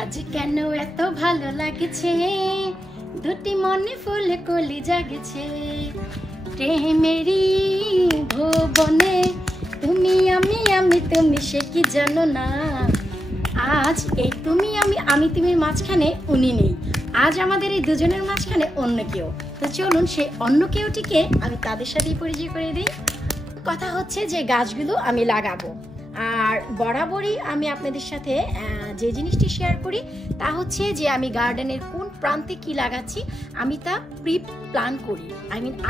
আজ কেন এত ভালো লাগছে, দুটি মনে ফুল কলি জাগছে, প্রেমেরই ভুবনে তুমি আমি আমি তুমি সে কি জানো না। আজ এই তুমি আমি তুমির মাঝখানে উনি নেই, আজ আমাদের এই দুজনের মাঝখানে অন্য কেউ। তো চলুন সেই অন্য কেউটিকে আমি তাদের সাথেই পরিচয় করে দিই। কথা হচ্ছে যে গাছগুলো আমি লাগাবো, আর বরাবরই আমি আপনাদের সাথে যে জিনিসটি শেয়ার করি তা হচ্ছে যে আমি গার্ডেনের কোন প্রান্তে কি লাগাচ্ছি আমি তা প্রি প্ল্যান করি,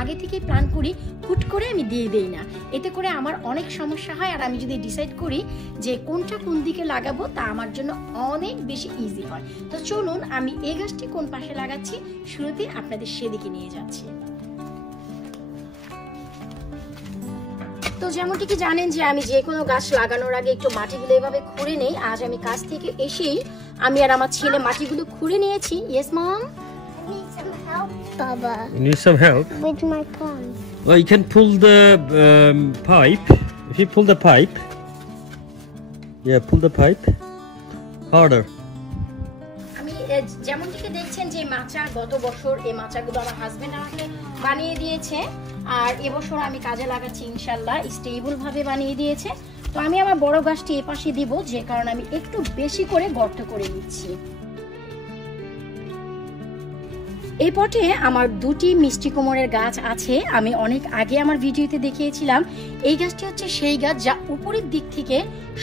আগে থেকে প্ল্যান করি, হুট করে আমি দিয়ে দেই না। এতে করে আমার অনেক সমস্যা হয়, আর আমি যদি ডিসাইড করি যে কোনটা কোন দিকে লাগাবো তা আমার জন্য অনেক বেশি ইজি হয়। তো চলুন আমি এই গাছটি কোন পাশে লাগাচ্ছি শুরুতে আপনাদের সেদিকে নিয়ে যাচ্ছি। তো যেমনটি কি জানেন যে আমি যে কোনো গাছ লাগানোর আগে একটু মাটিগুলো এভাবে খুঁড়ে নেই। আজ আমি কাজ থেকে এসেই আমি আর আমার ছেলে মাটিগুলো খুঁড়ে নিয়েছি। Yes mom? I need some help, Baba. You need some help? With my plants. Well, you can pull the pipe. If you pull the pipe, yeah, pull the pipe harder. আমি যেমনটি কি দেখছেন যে মাচা, গত বছর এই মাচাগুলো আমার হাজবেন্ড আমাকে বানিয়ে দিয়েছে, আর এবছর আমি কাজে লাগাচ্ছি ইনশাল্লাহ, স্টেবল ভাবে বানিয়ে দিয়েছে। তো আমি আমার বড় গাছটি এ পাশে দিব, যে কারণে আমি একটু বেশি করে গর্ত করে নিচ্ছি। এই পটে আমার দুটি মিষ্টি কুমড়ের গাছ আছে, আমি অনেক আগে আমার ভিডিওতে দেখিয়েছিলাম। এই গাছটি হচ্ছে সেই গাছ যা উপরের দিক থেকে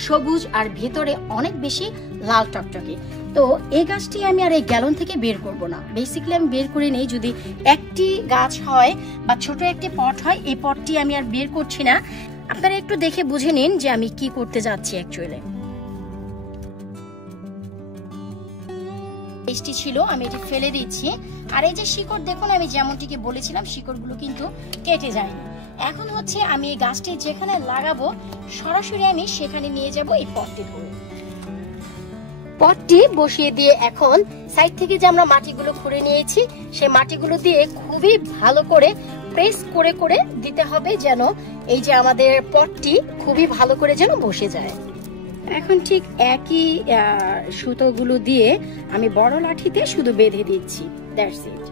সবুজ আর ভেতরে অনেক বেশি লাল টকটকে। তো এই গাছটি আমি আর এই গ্যালন থেকে বের করব না, বেসিক্যালি আমি বের করে নেই। যদি একটি গাছ হয় বা ছোট একটি পট হয়, এই পটটি আমি আর বের করছি না। আপনারা একটু দেখে বুঝে নিন যে আমি কি করতে যাচ্ছি অ্যাকচুয়ালি। বৃষ্টি ছিল, আমি এটি ফেলে দিচ্ছি। আর এই যে শিকড় দেখুন, আমি যেমনটিকে বলেছিলাম শিকড়গুলো কিন্তু কেটে যায়নি। এখন হচ্ছে আমি এই গাছটি যেখানে লাগাবো সরাসরি আমি সেখানে নিয়ে যাব এই পটটি করে। পটটি বসিয়ে দিয়ে এখন সাইড থেকে যে আমরা মাটিগুলো খুঁড়ে নিয়েছি সেই মাটিগুলো দিয়ে খুবই ভালো করে প্রেস করে করে দিতে হবে, যেন এই যে আমাদের পটটি খুবই ভালো করে যেন বসে যায়। এখন ঠিক একই সুতোগুলো দিয়ে আমি বড় লাঠিতে শুধু বেঁধে দিচ্ছি, দ্যাটস ইট।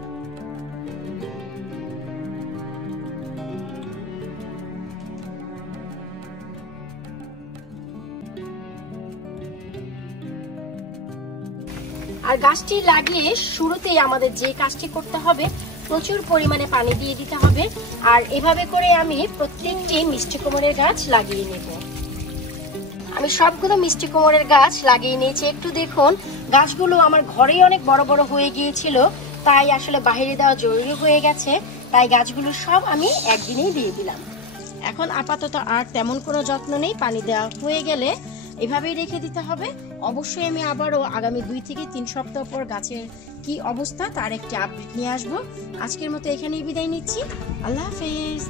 আর গাছটি লাগিয়ে শুরুতেই আমাদের যে কাজটি করতে হবে, প্রচুর পরিমাণে পানি দিয়ে দিতে হবে। আর এভাবে করে আমি প্রত্যেকটি মিষ্টি কুমড়ের গাছ লাগিয়ে নেব। আমি সবগুলো মিষ্টি কুমড়ের গাছ লাগিয়ে নিয়েছি। একটু দেখুন, গাছগুলো আমার ঘরেই অনেক বড় বড় হয়ে গিয়েছিল, তাই আসলে বাইরে দেওয়া জরুরি হয়ে গেছে, তাই গাছগুলো সব আমি একদিনেই দিয়ে দিলাম। এখন আপাতত আর তেমন কোনো যত্ন নেই, পানি দেওয়া হয়ে গেলে এভাবেই রেখে দিতে হবে। অবশ্যই আমি আবারও আগামী 2 থেকে 3 সপ্তাহ পর গাছের কি অবস্থা তার একটি আপডেট নিয়ে আসবো। আজকের মতো এখানেই বিদায় নিচ্ছি। আল্লাহ হাফেজ।